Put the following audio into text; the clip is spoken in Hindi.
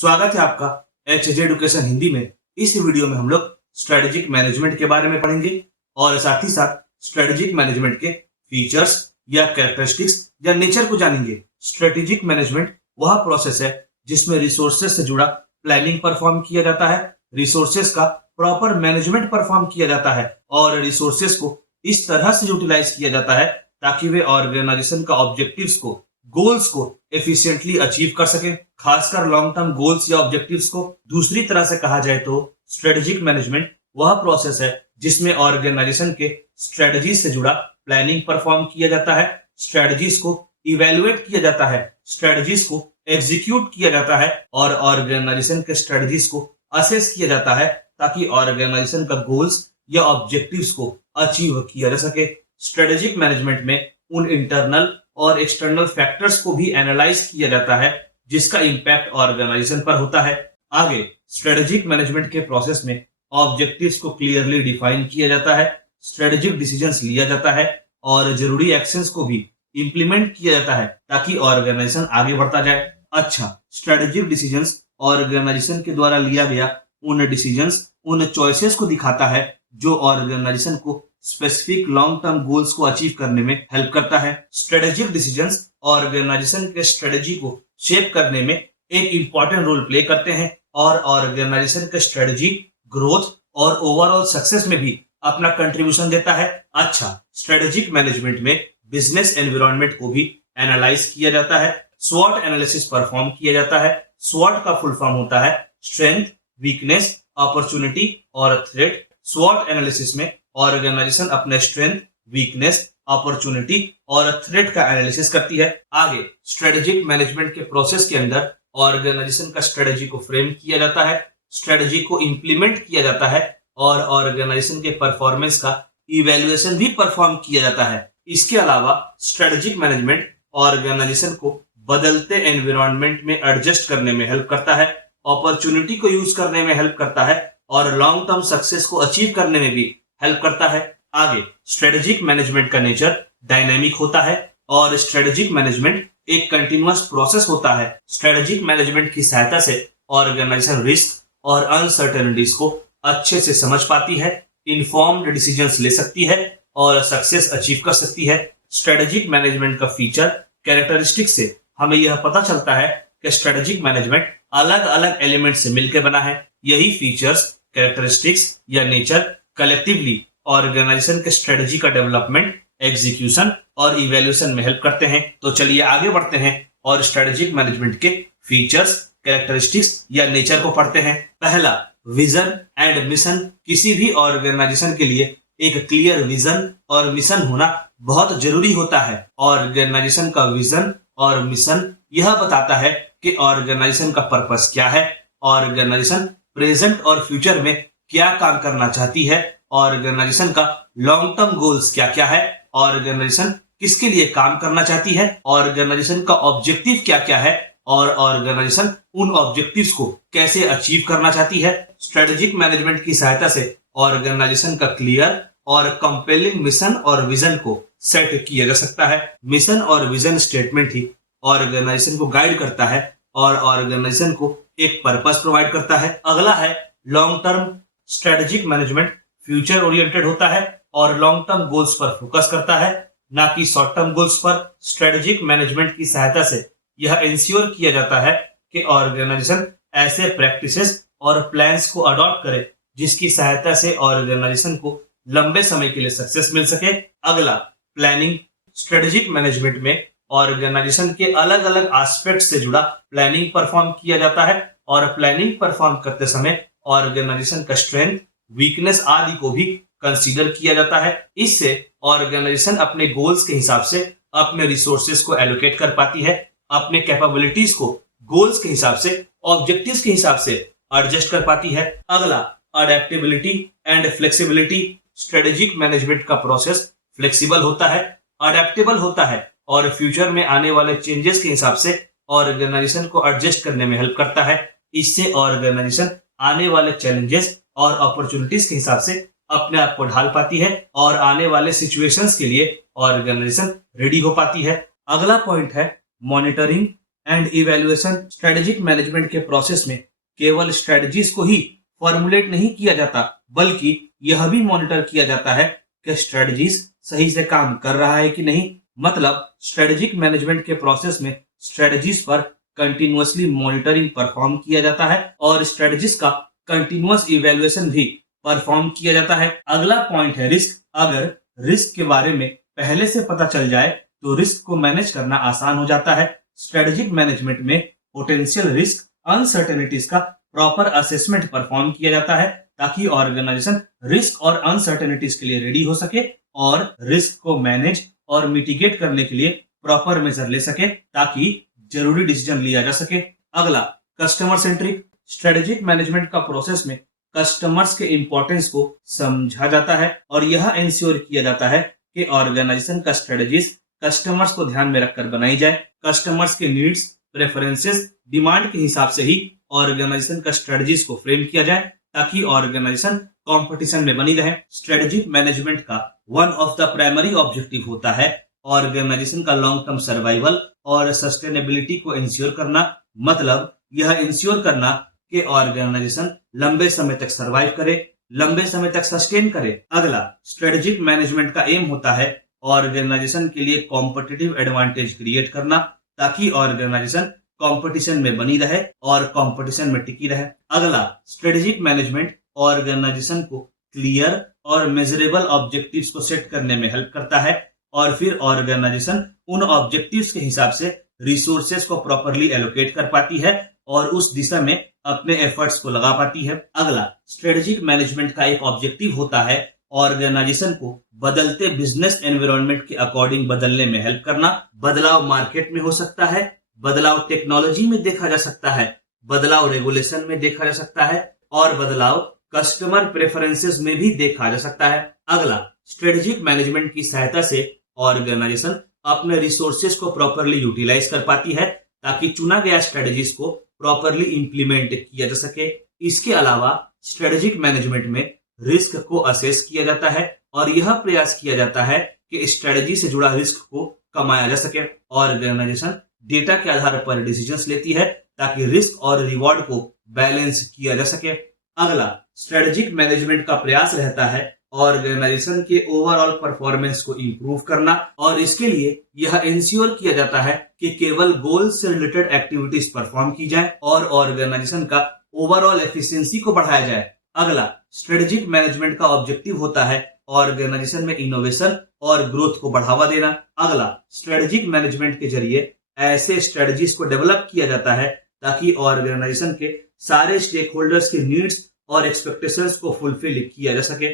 स्वागत है आपका एचजे एडुकेशन हिंदी में। इस वीडियो में हम लोग स्ट्रेटेजिक मैनेजमेंट के बारे में पढ़ेंगे और साथ ही साथ स्ट्रेटेजिक मैनेजमेंट के फीचर्स या कैरेक्टरिस्टिक्स या नेचर को जानेंगे। स्ट्रेटेजिक मैनेजमेंट वह प्रोसेस है जिसमें रिसोर्सेज से जुड़ा प्लानिंग परफॉर्म किया जाता है, रिसोर्सेज का प्रॉपर मैनेजमेंट परफॉर्म किया जाता है और रिसोर्सेज को इस तरह से यूटिलाइज किया जाता है ताकि वे ऑर्गेनाइजेशन का ऑब्जेक्टिव्स को, गोल्स को एफिशिएंटली अचीव कर सके, खासकर लॉन्ग टर्म गोल्स या ऑब्जेक्टिव्स को। दूसरी तरह से कहा जाए तो स्ट्रेटेजिक मैनेजमेंट वह प्रोसेस है जिसमें ऑर्गेनाइजेशन के स्ट्रेटजीज से जुड़ा प्लानिंग परफॉर्म किया जाता है, स्ट्रेटजीज को इवेलुएट किया जाता है, स्ट्रेटजीज को एग्जीक्यूट किया जाता है और ऑर्गेनाइजेशन के स्ट्रेटजीज को असेस किया जाता है ताकि ऑर्गेनाइजेशन का गोल्स या ऑब्जेक्टिव्स को अचीव किया जा सके। स्ट्रेटेजिक मैनेजमेंट में उन इंटरनल और एक्सटर्नल फैक्टर्स को भी एनालाइज किया जाता है जिसका इंपैक्ट ऑर्गेनाइजेशन पर होता है। आगे स्ट्रेटेजिक मैनेजमेंट के प्रोसेस में ऑब्जेक्टिव्स को क्लियरली डिफाइन किया जाता है, स्ट्रेटेजिक डिसीजंस लिया जाता है और जरूरी एक्शंस को भी इंप्लीमेंट किया जाता है ताकि ऑर्गेनाइजेशन आगे बढ़ता जाए। अच्छा, स्ट्रेटेजिक डिसीजंस ऑर्गेनाइजेशन के द्वारा लिया गया उन डिसीजंस, उन चॉइसेस को दिखाता है जो ऑर्गेनाइजेशन को स्पेसिफिक लॉन्ग टर्म गोल्स को अचीव करने में हेल्प करता है। स्ट्रेटेजिक डिसीजंस ऑर्गेनाइजेशन के स्ट्रेटेजी को शेप करने में एक इंपॉर्टेंट रोल प्ले करते हैं और ऑर्गेनाइजेशन के स्ट्रेटेजी ग्रोथ और ओवरऑल सक्सेस में भी अपना कंट्रीब्यूशन देता है। अच्छा, स्ट्रेटेजिक मैनेजमेंट में बिजनेस एनवायरनमेंट को भी एनालाइज किया जाता है, स्वॉट एनालिसिस परफॉर्म किया जाता है। स्वॉट का फुल फॉर्म होता है स्ट्रेंथ, वीकनेस, अपॉर्चुनिटी और थ्रेट। स्वॉट एनालिसिस में ऑर्गेनाइजेशन अपने स्ट्रेंथ, वीकनेस, अपॉर्चुनिटी और थ्रेट का एनालिसिस करती है। आगे स्ट्रेटेजिक मैनेजमेंट के प्रोसेस के अंदर ऑर्गेनाइजेशन का स्ट्रेटेजी को फ्रेम किया जाता है, स्ट्रेटेजी को इंप्लीमेंट किया जाता है और ऑर्गेनाइजेशन के परफॉर्मेंस का इवैल्यूएशन भी परफॉर्म किया जाता है। इसके अलावा स्ट्रेटेजिक मैनेजमेंट ऑर्गेनाइजेशन को बदलते एनवायरनमेंट में एडजस्ट करने में हेल्प करता है, अपॉर्चुनिटी को यूज करने में हेल्प करता है और लॉन्ग टर्म सक्सेस को अचीव करने में भी हेल्प करता है। आगे स्ट्रेटेजिक मैनेजमेंट का नेचर डायनेमिक होता है और स्ट्रेटेजिक मैनेजमेंट एक कंटिन्यूअस प्रोसेस होता है। स्ट्रेटेजिक मैनेजमेंट की सहायता से ऑर्गेनाइजेशन रिस्क और अनसर्टेनिटीज को अच्छे से समझ पाती है, इन्फॉर्म्ड डिसीजंस ले सकती है और सक्सेस अचीव कर सकती है। स्ट्रेटेजिक मैनेजमेंट का फीचर कैरेक्टरिस्टिक से हमें यह पता चलता है कि स्ट्रेटेजिक मैनेजमेंट अलग अलग एलिमेंट से मिलकर बना है। यही फीचर्स, कैरेक्टरिस्टिक्स या नेचर कलेक्टिवली ऑर्गेनाइजेशन के स्ट्रेटजी का डेवलपमेंट, एग्जीक्यूशन और इवैल्यूएशन में हेल्प करते हैं। तो चलिए आगे बढ़ते हैं और स्ट्रेटेजिक मैनेजमेंट के फीचर्स, कैरेक्टरिस्टिक्स या नेचर को पढ़ते हैं। पहला, विजन एंड मिशन। किसी भी ऑर्गेनाइजेशन के लिए एक क्लियर विजन और मिशन होना बहुत जरूरी होता है। ऑर्गेनाइजेशन का विजन और मिशन यह बताता है कि ऑर्गेनाइजेशन का पर्पस क्या है, ऑर्गेनाइजेशन प्रेजेंट और फ्यूचर में क्या काम करना चाहती है, ऑर्गेनाइजेशन का लॉन्ग टर्म गोल्स क्या क्या है, ऑर्गेनाइजेशन किसके लिए काम करना चाहती है, ऑर्गेनाइजेशन का ऑब्जेक्टिव क्या क्या है और ऑर्गेनाइजेशन उन ऑब्जेक्टिव्स को कैसे अचीव करना चाहती है। स्ट्रेटेजिक मैनेजमेंट की सहायता से ऑर्गेनाइजेशन का क्लियर और कंपेलिंग मिशन और विजन को सेट किया जा सकता है। मिशन और विजन स्टेटमेंट ही ऑर्गेनाइजेशन को गाइड करता है और ऑर्गेनाइजेशन को एक पर्पस प्रोवाइड करता है। अगला है long term. Strategic management future oriented होता है और लॉन्ग टर्म गोल्स पर फोकस करता है, ना कि शॉर्ट टर्म गोल्स पर। स्ट्रेटेजिक मैनेजमेंट की सहायता से यह इंश्योर किया जाता है कि ऑर्गेनाइजेशन ऐसे प्रैक्टिसेस और प्लान्स को अडॉप्ट करे जिसकी सहायता से ऑर्गेनाइजेशन को लंबे समय के लिए सक्सेस मिल सके। अगला, प्लानिंग। स्ट्रेटेजिक मैनेजमेंट में ऑर्गेनाइजेशन के अलग अलग एस्पेक्ट से जुड़ा प्लानिंग परफॉर्म किया जाता है और प्लानिंग परफॉर्म करते समय ऑर्गेनाइजेशन का स्ट्रेंथ, वीकनेस आदि को भी कंसीडर किया जाता है। इससे ऑर्गेनाइजेशन अपने गोल्स के हिसाब से अपने रिसोर्सेज को एलोकेट कर पाती है, अपने कैपेबिलिटीज को गोल्स के हिसाब से, ऑब्जेक्टिव्स के हिसाब से एडजस्ट कर पाती है। अगला, adaptability and flexibility. Strategic management का प्रोसेस फ्लेक्सिबल होता है, अडेप्टेबल होता है और फ्यूचर में आने वाले चेंजेस के हिसाब से ऑर्गेनाइजेशन को एडजस्ट करने में हेल्प करता है। इससे ऑर्गेनाइजेशन आने वाले चैलेंजेस और अपॉर्चुनिटीज के हिसाब से अपने आप को ढाल पाती है और आने वाले सिचुएशंस के लिए ऑर्गेनाइजेशन रेडी हो पाती है। अगला पॉइंट है monitoring and evaluation strategic management के प्रोसेस में केवल स्ट्रेटजीज को ही फॉर्मुलेट नहीं किया जाता, बल्कि यह भी मॉनिटर किया जाता है कि स्ट्रेटजीज सही से काम कर रहा है कि नहीं। मतलब स्ट्रेटेजिक मैनेजमेंट के प्रोसेस में स्ट्रेटजीज पर कंटिन्यूअसली मॉनिटरिंग परफॉर्म किया जाता है और स्ट्रेटजीज का कंटिन्यूअस इवैल्यूएशन भी परफॉर्म किया जाता है। अगला पॉइंट है रिस्क। अगर रिस्क के बारे में पहले से पता चल जाए तो रिस्क को मैनेज करना आसान हो जाता है। स्ट्रेटेजिक मैनेजमेंट में पोटेंशियल रिस्क अनसर्टेनिटीज का प्रॉपर असेसमेंट परफॉर्म किया जाता है ताकि ऑर्गेनाइजेशन रिस्क और अनसर्टेनिटीज के लिए रेडी हो सके और रिस्क को मैनेज और मिटिगेट करने के लिए प्रॉपर मेजर ले सके ताकि जरूरी डिसीजन लिया जा सके। अगला कस्टमर सेंट्रिक। स्ट्रेटेजिक मैनेजमेंट का प्रोसेस में कस्टमर्स के इंपॉर्टेंस को समझा जाता है और यह इंश्योर किया जाता है कि ऑर्गेनाइजेशन का स्ट्रेटजीज कस्टमर्स को ध्यान में रखकर बनाई जाए। कस्टमर्स के नीड्स, प्रेफरेंसेस, डिमांड के हिसाब से ही ऑर्गेनाइजेशन का स्ट्रेटजीज को फ्रेम किया जाए ताकि ऑर्गेनाइजेशन कंपटीशन में बनी रहे। स्ट्रेटेजिक मैनेजमेंट का one of the primary objective होता है ऑर्गेनाइजेशन का लॉन्ग टर्म सर्वाइवल और सस्टेनेबिलिटी को इंश्योर करना। मतलब यह इंश्योर करना कि ऑर्गेनाइजेशन लंबे समय तक सर्वाइव करे, लंबे समय तक सस्टेन करे। अगला स्ट्रेटेजिक मैनेजमेंट का एम होता है ऑर्गेनाइजेशन के लिए कॉम्पिटिटिव एडवांटेज क्रिएट करना ताकि ऑर्गेनाइजेशन कंपटीशन में बनी रहे और कंपटीशन में टिकी रहे। अगला स्ट्रेटेजिक मैनेजमेंट ऑर्गेनाइजेशन को क्लियर और मेजरेबल ऑब्जेक्टिव्स को सेट करने में हेल्प करता है और फिर ऑर्गेनाइजेशन उन ऑब्जेक्टिव्स के हिसाब से रिसोर्सेज को प्रॉपरली एलोकेट कर पाती है और उस दिशा में अपने एफर्ट्स को लगा पाती है। अगला स्ट्रेटेजिक मैनेजमेंट का एक ऑब्जेक्टिव होता है ऑर्गेनाइजेशन को बदलते बिजनेस एनवायरनमेंट के अकॉर्डिंग बदलने में हेल्प करना। बदलाव मार्केट में हो सकता है, बदलाव टेक्नोलॉजी में देखा जा सकता है, बदलाव रेगुलेशन में देखा जा सकता है और बदलाव कस्टमर प्रेफरेंसेस में भी देखा जा सकता है। अगला स्ट्रेटेजिक मैनेजमेंट की सहायता से ऑर्गेनाइजेशन अपने रिसोर्सेज को प्रॉपरली यूटिलाइज कर पाती है ताकि चुना गया स्ट्रेटजीज को प्रॉपरली इंप्लीमेंट किया जा सके। इसके अलावा स्ट्रेटेजिक मैनेजमेंट में रिस्क को असेस किया जाता है और यह प्रयास किया जाता है कि स्ट्रेटजी से जुड़ा रिस्क को कमाया जा सके। ऑर्गेनाइजेशन डेटा के आधार पर डिसीजंस लेती है ताकि रिस्क और रिवॉर्ड को बैलेंस किया जा सके। अगला स्ट्रेटेजिक मैनेजमेंट का प्रयास रहता है ऑर्गेनाइजेशन के ओवरऑल परफॉर्मेंस को इंप्रूव करना और इसके लिए यह इंश्योर किया जाता है कि केवल गोल से रिलेटेड एक्टिविटीज परफॉर्म की जाए और ऑर्गेनाइजेशन का ओवरऑल एफिशिएंसी को बढ़ाया जाए। अगला स्ट्रेटेजिक मैनेजमेंट का ऑब्जेक्टिव होता है ऑर्गेनाइजेशन में इनोवेशन और ग्रोथ को बढ़ावा देना। अगला स्ट्रेटेजिक मैनेजमेंट के जरिए ऐसे स्ट्रेटजीज को डेवलप किया जाता है ताकि ऑर्गेनाइजेशन के सारे स्टेक होल्डर्स के नीड्स और एक्सपेक्टेशंस को फुलफिल किया जा सके।